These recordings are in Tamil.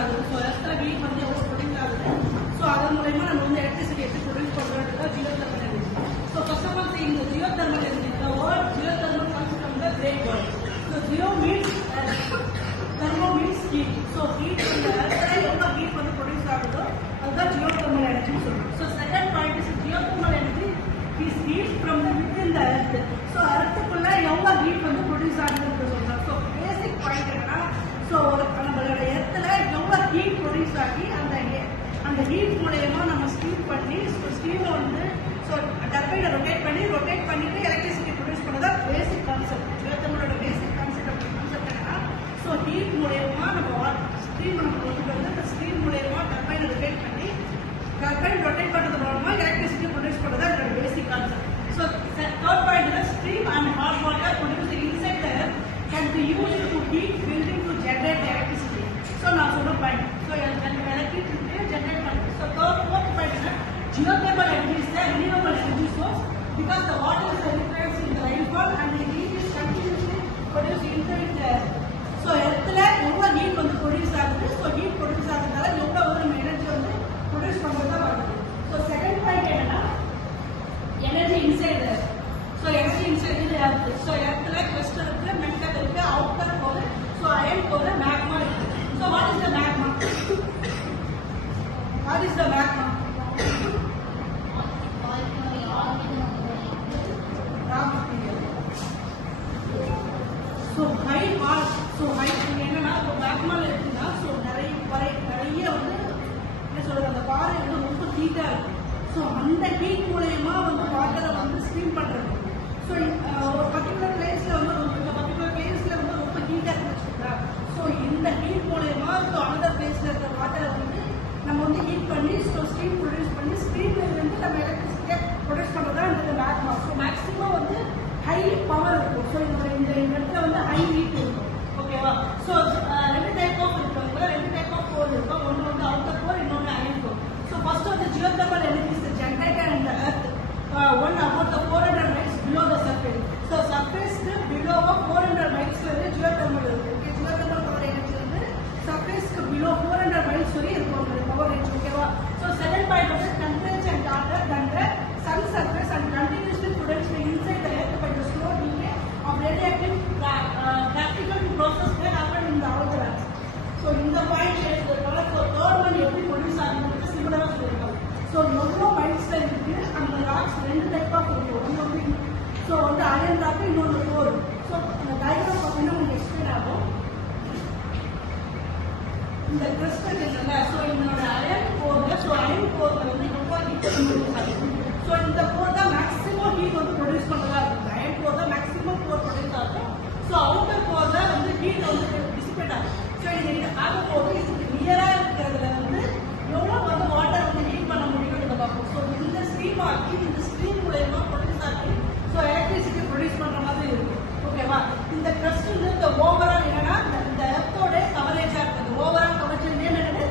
ஆகுது. ஸோ எர்த்ல ஹீட் வந்து எவ்வளோ ப்ரொடியூஸ் ஆகுது, ஸோ அதன் மூலயமா நம்ம வந்து எலக்ட்ரிசிட்டி எப்படி ப்ரொடியூஸ் பண்ணுறதுக்கு geothermal energy. So first of all இந்த geothermal energy, the word geothermal comes from the Greek word. So geo means thermo means heat. So heat இந்த எர்த்ல எவ்வளோ ஹீட் வந்து ப்ரொடியூஸ் ஆகுதோ அதுதான் ஜியோதெர்மல் எனர்ஜின்னு சொல்றோம். So second point is geothermal energy is heat from the within the earth. So earthக்குள்ள எவ்வளோ ஹீட் வந்து ப்ரொடியூஸ் ஆகுதுன்னு சொல்றோம். ஸோ பேசிக் பாயிண்ட் என்னன்னா, ஸோ நம்மளோட எர்த்தில் எவ்வளோ ஹீட் ப்ரொடியூஸ் ஆகி அந்த ஹீட் மூலயமா நம்ம ஸ்டீம் பண்ணி ஸ்டீமை வந்து ஸோ டர்பைனை ரொட்டேட் பண்ணிட்டு எலக்ட்ரிசிட்டி ப்ரொடியூஸ் பண்ணதா பேசிக் கான்செப்ட். ஜியோதெர்மலோட பேசிக் கான்செப்ட் என்னன்னா, ஸோ ஹீட் மூலயமா நம்ம ஸ்டீம் நம்ம கொண்டு வந்து அந்த ஸ்டீம் மூலயமா டர்பைனை ரொட்டேட் பண்ணுறது மூலமா எலக்ட்ரிசிட்டி ப்ரொடியூஸ் பண்ணதா இதோட basic concept. So third point is steam and hot water produced inside the earth can be used to heat building to generate electricity. So நான் சொல்ற பாயிண்ட், ஸோ எலக்ட்ரிசிட்டியை ஜென்ரேட் பண்ணுது. ஸோ fourth பாயிண்ட் என்ன, geothermal energy is a renewable energy source because the water is replaced in the rainfall and the heat is continuously produced inside the earth. So எர்த்தில் எவ்வளோ ஹீட் வந்து ப்ரொடியூஸ் ஆகுது, ஸோ ஹீட் ப்ரொடியூஸ் ஆகுறதால எவ்வளோ வந்து நம்ம எனர்ஜி வந்து ப்ரொடியூஸ் பண்ணுறது தான் வருது. ஸோ செகண்ட் பாயிண்ட் என்னன்னா energy inside earth. So energy inside இது எர்த். ஸோ எர்த்தில் கிறிஸ்டல் இருக்கு, மெட்டல் இருக்கு, outer core, so iron core, magma இருக்கு. So what is the magma? Raw material. So ஹை என்னன்னா, இப்போ மேக்மால இருக்குன்னா ஸோ நிறைய வந்து என்ன சொல்றது, அந்த பாறை வந்து ரொம்ப ஹீட்டாக இருக்கும். ஸோ அந்த ஹீட் மூலயமா வந்து வாட்டரை வந்து ஸ்டீம் பண்ணுறது. ஸோ ஒரு பர்டிகுலர் பிளேஸில் வந்து ரொம்ப ஹீட்டாக இருந்துச்சுங்களா, ஸோ இந்த ஹீட் மூலயமா ஸோ அனதர் பிளேஸில் இருக்கிற வாட்டரை வந்து நம்ம வந்து ஹீட் பண்ணி ஸோ ஸ்டீம் ப்ரொடியூஸ் பண்ணி ஸ்டீம்லேருந்து நம்ம எலக்ட்ரிசிட்டியை ப்ரொடியூஸ் பண்ணுறது தான் இந்த மேக்மா. ஸோ மேக்ஸிமம் வந்து ஹை பவர் இருக்கும். ஸோ இந்த இடத்துல வந்து ஹை ஹீட் இருக்கும். ஓகேவா? ஸோ ரெண்டு டைப் ஆஃப் கோர் இருக்கும். ஒன்று வந்து அவுட்டர் கோர், இன்னொன்று அயன் கோர். ஸோ ஃபர்ஸ்ட் வந்து geothermal energy is generated in the earth on about the 400 miles below the surface. So சர்ஃபேஸ்க்கு பிலோவா 400 miles வந்து ஜியோதெர்மல் இருக்கு. ஓகே, ஜியோதெர்மல் பவர் எனர்ஜி வந்து சர்ஃபேஸ்க்கு பிலோ 400 miles வரையும் இருக்கும் அந்த பவர் ரேஞ்ச். ஓகேவா? ஸோ செகண்ட் பாயிண்ட் வந்து temperature and hotter than the sun surface and continuously produced inside the earth by the slow decay of radioactive practical process that happen in the outer earth. So இந்த பாயிண்ட் எழுதுறதுனால ஸோ தேர்ட் ஒன் எப்படி ப்ரொடியூஸ் ஆகுதுன்னு சிமிலராக சொல்லியிருக்காங்க. ஸோ எவ்வளோ மைல்ஸில் இருக்குது அந்த ராக்ஸ் ரெண்டு டைப் ஆஃப் இருக்குது. ஒன்று வந்து ஸோ வந்து அயன் ராக், இன்னொன்று கோர். ஸோ அந்த டயக்ராம் பார்த்தீங்கன்னா உங்களுக்கு எக்ஸ்பிளைன் ஆகும். இந்த கிறிஸ்டல் இருக்குல்ல, ஸோ இதனோட அயன் கோரில் வந்து எவ்வளோ ஹீட் ப்ரொடியூஸ் ஆகுது. ஸோ இந்த கோர் தான் மேக்ஸிமம் ஹீட் வந்து ப்ரொடியூஸ் பண்ணுறதா இருக்குது. அயன் கோர் தான் மேக்ஸிமம் கோர் ப்ரொடியூஸ் ஆகும். ஸோ அவுட்டர் கோரில் வந்து ஹீட் வந்து டிசிபேட் ஆகும். ஸோ இது ஆகும்போது இதுக்கு நியராக இருக்கிறதுல வந்து எவ்வளோ வந்து வாட்டர் வந்து ஹீட் பண்ண முடியும்னு பார்ப்போம். ஸோ இந்த ஸ்ட்ரீம் ஆகி இந்த ஸ்ட்ரீம் மூலயமா ப்ரொடியூஸ் ஆகி ஸோ எலக்ட்ரிசிட்டி ப்ரொடியூஸ் பண்ணுற மாதிரி இருக்கும். ஓகேவா? இந்த க்ரஸ்ட் வந்து இந்த ஓவரால் என்னன்னா இந்த எர்த்தோட கவரேஜாக இருக்குது. ஓவரால் கவரேஜ் என்னது?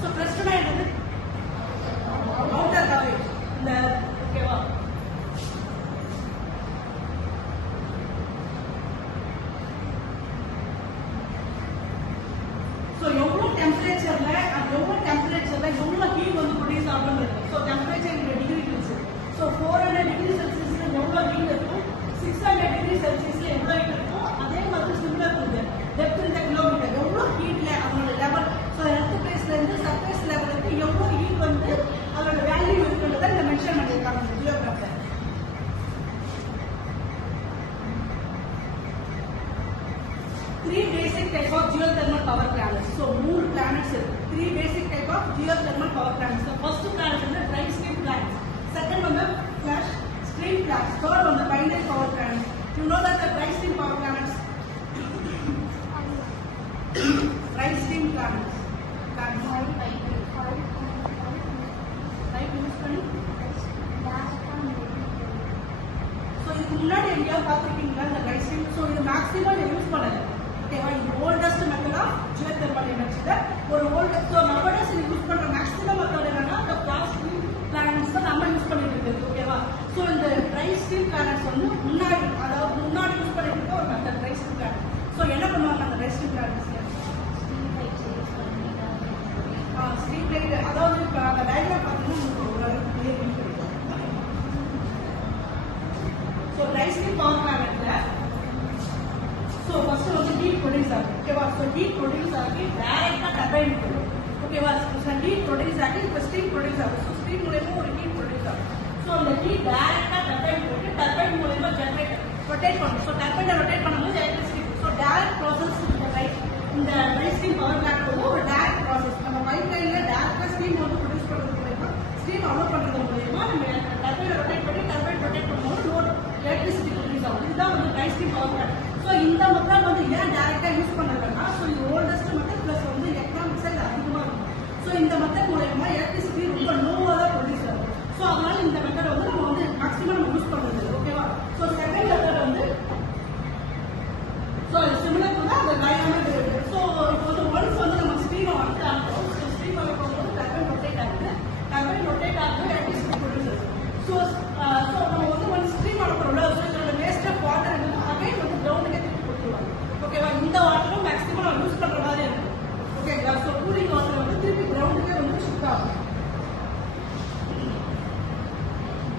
ஸோ க்ரஸ்ட்னா என்னது? அவுட்டர் கவரேஜ் இந்த. ஓகேவா? ஸோ எவ்வளோ டெம்பரேச்சர்ல எவ்வளோ ஹீட் வந்து ப்ரொடியூஸ் ஆகும் இருக்கு. ஸோ டெம்பரேச்சர் இந்த டிகிரி செல்சியஸ். ஸோ 400 டிகிரி செல்சியஸ்ல எவ்வளோ ஹீட் இருக்கும், 600 டிகிரி செல்சியஸ்ல எவ்வளோ ஹீட் இருக்கும். அதே மாதிரி சிமிலர் இருக்குது டெப்த் இந்த கிலோமீட்டர் எவ்வளோ ஹீட்ல அதோட லெவல். ஸோ எர்த் பிளேஸ்லேருந்து சர்ஃபேஸ் லெவலுக்கு எவ்வளோ ஹீட் வந்து அதோட வேல்யூ இருக்குன்றதை இந்த மென்ஷன் பண்ணியிருக்காங்க இந்த ஜியோகிராஃபில். Three basic type of geothermal power plants. So, more planets. Three basic type of geothermal power plants. The first planet is the dry steam plants. Second one the flash stream plants. Third one the binary power plants. You know that the dry steam power plants. Dry steam plants. So, இதுக்கு முன்னாடி எங்கேயோ பார்த்துருக்கீங்களா இந்த dry steam? So, இது மேக்ஸிமம் யூஸ் பண்ணல. ஓகேவா? இது ஓல்டஸ்ட் மெத்தட் ஆஃப் ஜியோதெர்மல் எனர்ஜில ஒரு ஓல்டு. ஸோ நவடேஸ் இது யூஸ் பண்ற மேக்ஸிமம் மெத்தட் என்னன்னா இந்த ஃபிளாஷ் ஸ்டீம் பிளானட்ஸ் தான் நம்ம யூஸ் பண்ணிட்டு இருக்குது. ஓகேவா? ஸோ இந்த ட்ரை ஸ்டீம் பிளானட்ஸ் வந்து முன்னாடி யூஸ் பண்ணிட்டு இருக்க ஒரு method try steam planet. So என்ன பண்ணுவாங்க அந்த ட்ரை ஸ்டீம் பிளானட்ஸ்ல? அதாவது இப்போ அந்த டயக்ராம் பார்த்தீங்கன்னா உங்களுக்கு ஓரளவுக்கு கிளியர் கிடைக்கும். ஸோ ட்ரை ஸ்டீம் பவர் பிளான்ட்ல ஸோ ஃபர்ஸ்ட் வந்து ஹீட் ப்ரொடியூஸ் ஆகும். ஓகேவா? ஸோ ஹீட் ப்ரொடியூஸ் ஆகி டைரக்டா டர்பைன் போகும். ஓகேவா? ஹீட் ப்ரொடியூஸ் ஆகி இப்போ ஸ்டீம் ப்ரொடியூஸ் ஆகும். ஸோ ஸ்டீம் மூலமா ஒரு ஹீட் ப்ரொடியூஸ் ஆகும். ஸோ அந்த ஹீட் டைரக்டா டர்பைன் போட்டு டர்பைன் மூலமா ஜெனரேட்டர் ரொட்டேட் பண்ணும். ஸோ டர்பைனை ரொட்டேட் பண்ணும்போது எலக்ட்ரிசிட்டி. ஸோ டைரக்ட் ப்ராசஸ் இந்த ட்ரை ஸ்டீம் பவர் பிளான்ட் வந்து ஒரு டைரக்ட் ப்ராசஸ். நம்ம பைப் லைன்ல டைரக்டா ஸ்டீம் வந்து ப்ரொடியூஸ் பண்றது மூலமா ஸ்டீம் அலோவ் பண்றது மூலமா நம்ம டர்பைனை ரொட்டேட் பண்ணி டர்பைன் ரொட்டேட் பண்ணும்போது லோட் எலக்ட்ரிசிட்டி ப்ரொடியூஸ் ஆகும். இதுதான் வந்து try steam power plant. So இந்த மெத்தட் வந்து ஏன் டைரக்டா யூஸ் பண்ணலன்னா ஸோ இது ஓல்டஸ்ட் மெத்தட் பிளஸ் வந்து எக்கனாமிக்ஸா இது அதிகமா இருக்கும். ஸோ இந்த மெத்தட் மூலமா எலக்ட்ரிசிட்டி ரொம்ப லோவா தான் ப்ரொடியூஸ் ஆகும். ஸோ அதனால இந்த மெத்தட் வந்து நம்ம வந்து மேக்ஸிமம் நம்ம யூஸ் பண்றது. ஓகேவா? ஸோ செகண்ட் மெத்தட் வந்து ஸோ சிமிலர் வந்து அந்த டைனாமிக் இருக்கு. ஸோ இப்போ வந்து ஒன்ஸ் வந்து நம்ம ஸ்டீமை வந்து அனுப்புறோம். ஸோ ஸ்டீம் அனுப்பும்போது டர்பைன் ரொட்டேட் ஆகுது. டர்பைன் ரொட்டேட் ஆகுது எலக்ட்ரிசிட்டி ப்ரொடியூஸ் ஆகுது. ஸோ நம்ம வந்து ஒன்ஸ் ஸ்டீம் அனுப்புறோம்ல ஸோ இதோட வேஸ்ட் ஆஃப் வாட்டர் வந்து அகைன் வந்து கிரவுண்டுக்கே திருப்பி கொடுத்துருவாங்க. ஓகேவா? இந்த வாட்டரும் மேக்ஸிமம் நம்ம யூஸ் பண்ற மாதிரி இருக்கும். ஓகேங்களா? ஸோ கூலிங் வாட்டர் வந்து திருப்பி கிரவுண்டுக்கே வந்து ஷிஃப்ட் ஆகும்.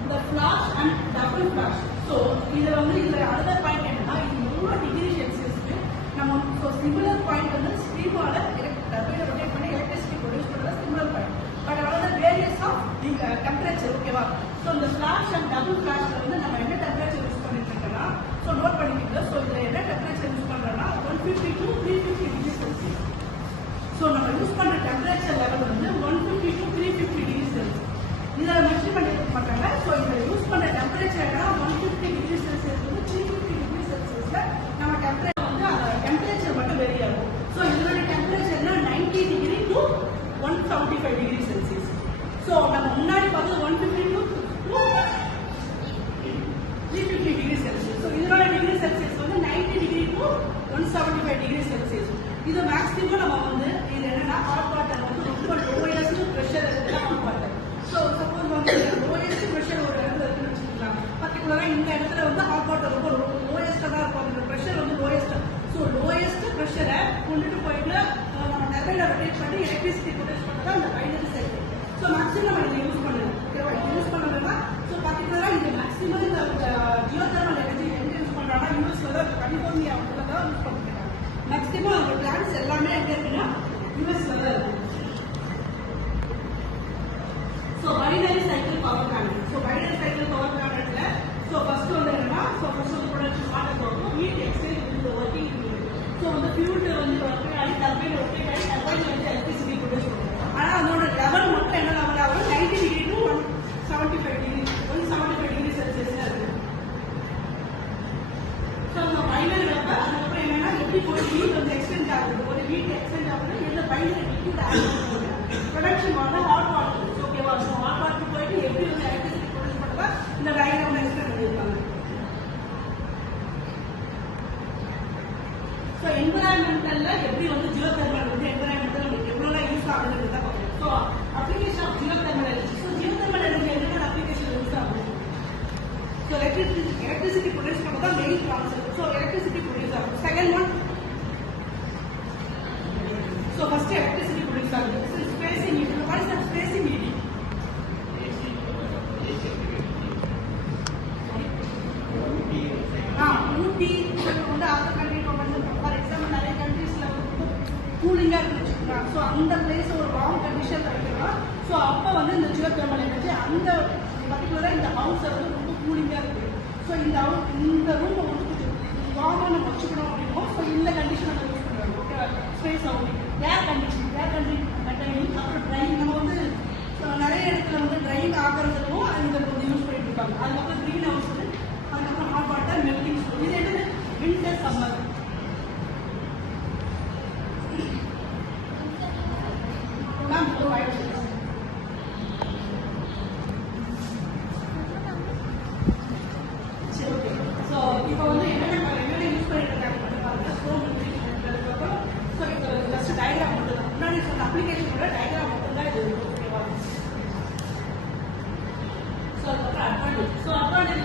இந்த flash and double flash. So இதுல வந்து இதுல அடுத்த பாயிண்ட் என்னன்னா இது 3 டிகிரி செல்சியஸ்க்கு நம்ம ஸோ சிமிலர் பாயிண்ட் வந்து ஸ்டீமால டர்பைனை ரொட்டேட் பண்ணி எலக்ட்ரிசிட்டி ப்ரொடியூஸ் பண்றது சிமிலர் பாயிண்ட். பட் அதாவது வேரியஸ் ஆஃப் டெம்பரேச்சர். ஓகேவா? ஸோ இந்த ஃபிளாஷ் அண்ட் டபுள் ஃபிளாஷ்ல வந்து நம்ம என்ன டெம்பரேச்சர் யூஸ் பண்ணிட்டு இருக்கோம்னா ஸோ நோட் பண்ணிக்கிட்டு ஸோ இதுல என்ன டெம்பரேச்சர் யூஸ் பண்றோம்னா 150 to 350 டிகிரி செல்சியஸ். ஸோ நம்ம யூஸ் பண்ற டெம்பரேச்சர் லெவல் வந்து 150 to 350 டிகிரி செல்சியஸ். இதில் மென்ஷன் பண்ணிருக்க மாட்டாங்க. ஸோ இதில் யூஸ் பண்ண டெம்பரேச்சர் என்னன்னா 150 டிகிரி செல்சியஸ் வந்து 350 டிகிரி செல்சியஸ்ல நம்ம டெம்பரேச்சர் வந்து அந்த டெம்பரேச்சர் மட்டும் வெரி ஆகும். ஸோ இதோட டெம்பரேச்சர்னா 90 degree to 175 degree Celsius. So நம்ம முன்னாடி பார்த்தது 150 to 350 டிகிரி செல்சியஸ். ஸோ இதோட டிகிரி செல்சியஸ் வந்து 90 டிகிரி டு 175 டிகிரி செல்சியஸ். இது மேக்ஸிமம் நம்ம வந்து இது என்னன்னா ஹாட் வாட்டர் வந்து ரொம்ப லோயஸ்ட் ப்ரெஷர் இருக்குன்னா ஹாட் வாட்டர். ஸோ சப்போஸ் வந்து லோயஸ்ட் ப்ரெஷர் ஒரு இடத்துல இருக்குன்னு வச்சுக்கலாம். பர்டிகுலரா இந்த இடத்துல வந்து ஹாட் வாட்டர் ரொம்ப லோயஸ்டா தான் இருக்கும். அந்த ப்ரெஷர் வந்து லோயஸ்ட். ஸோ லோயஸ்ட் ப்ரெஷரை கொண்டுட்டு போயிட்டு நம்ம டர்பைனை ரொட்டேட் பண்ணி எலக்ட்ரிசிட்டி ப்ரொடியூஸ் பண்ணுறது அந்த பைனரி சைக்கிள். ஸோ மேக்ஸிமம் நம்ம இதை யூஸ் பண்ணணும். ஓகேவா? இது யூஸ் பண்ணணும்னா ஸோ பர்டிகுலரா இது மேக்ஸிமம் இந்த ஜியோதர்மல் எனர்ஜி எங்க யூஸ் பண்றாங்கன்னா யூஎஸ்ல தான் கலிபோர்னியா தான் யூஸ் பண்ணிருக்காங்க. மேக்ஸிமம் அந்த பிளான்ஸ் எல்லாமே எங்க இருக்குன்னா யூஎஸ்ல தான் இருக்கு. So binary cycle power plant. So binary cycle power பிளான்ட்ல ஸோ ஃபர்ஸ்ட் வந்து என்னன்னா ஸோ ஃபர்ஸ்ட் வந்து ப்ரொடக்ஷன் ஸ்டார்ட் ஆகும். ஹீட் எக்ஸ்சேஞ்ச் வந்து ஒர்க்கிங். ஸோ வந்து ஃபியூல் வந்து ஒர்க் ஆகி டர்பைன் ரொட்டேட் ஆகி டர்பைன் வந்து எலக்ட்ரிசிட்டி ப்ரொடியூஸ் பண்ணும். ஆனால் அதோட லெவல் மட்டும் என்ன லெவல் ஆகும்? 90 டிகிரி டு 175 டிகிரி 175 டிகிரி செல்சியஸ்ல இருக்கு. ஸோ அந்த பைனரி வெப்ப அதுக்கப்புறம் என்னன்னா எப்படி ஒரு ஹீட் வந்து எக்ஸ்டென்ட் ஆகுது. ஒரு ஹீட் எக்ஸ்டென்ட் ஆகுது எந்த பைனரி லிக்விட் ஆட் பண்ணுறது ப்ரொடக்ஷன் வந்து ஹாட் வாட்டர். ஓகேவா? ஸோ ஹாட் வாட்டர் போயிட்டு எப்படி வந்து எலக்ட்ரிசிட்டி ப்ரொடியூஸ் பண்ணுறதா இந்த டயக்ராம் எக்ஸ்பிளைன் பண்ணியிருக்காங்க. ஸோ என்விரான்மெண்டல்ல எப்படி வந்து ஜியோதர்மல் வந்து என்விரான்மெண்டல் நமக்கு எவ்வளோ யூஸ் ஆகுதுன்னு தான் பார்க்கணும். So application of geothermal energy. So geothermal energy என்னென்ன அப்ளிகேஷன் யூஸ் ஆகுது? ஸோ எலக்ட்ரிசிட்டி ப்ரொடியூஸ் பண்ணுறது தான் main concept. So electricity produce ஆகும். Second one so first electricity produce ஆகுது. Spacing heat. What is that spacing heat? Ooty வந்து அதர் கண்ட்ரி ஃபார் எக்ஸாம்பிள் நிறைய கண்ட்ரீஸ்ல வந்து கூலிங்கா இருக்குன்னு வச்சுக்கலாம். ஸோ அந்த பிளேஸ் ஒரு வார்ம் கண்டிஷன்ல வைக்கலாம். ஸோ அப்போ வந்து இந்த ஜியோதர்மல் எனர்ஜி அந்த பர்டிகுலரா இந்த ஹவுஸை வந்து ரொம்ப கூலிங்கா இருக்கு. ஸோ இந்த ரூமை வந்து கொஞ்சம் வார்மா நம்ம வச்சுக்கணும் அப்படின்னா ஸோ இந்த கண்டிஷன் நம்ம யூஸ் பண்ணுவாங்க. ஓகே? ஸ்பேஸ் ஆகும். ஏர் கண்டிஷனிங் அப்புறம் ட்ரைனிங் நம்ம வந்து நிறைய இடத்துல வந்து ட்ரைனிங் ஆகிறதுக்கும் இந்த வந்து யூஸ் பண்ணிட்டு இருக்காங்க. அதுக்கப்புறம் க்ரீன் ஹவுஸ் அதுக்கப்புறம் ஹாட் வாட்டர் மெல்டிங். இது என்னது? Winter summer. மேம் சரி ஓகே. ஸோ இப்போ வந்து என்னென்ன யூஸ் பண்ணிட்டு இருக்காங்க பாருங்க. அதுக்கப்புறம் ஸோ இப்போ ஜஸ்ட் டயக்ராம் மட்டும் தான். முன்னாடி சொன்ன அப்ளிகேஷனோட டயக்ராம் மட்டும் தான் இது. ஓகேவா? ஸோ அதுக்கப்புறம் அட்வான்டேஜ். So advantage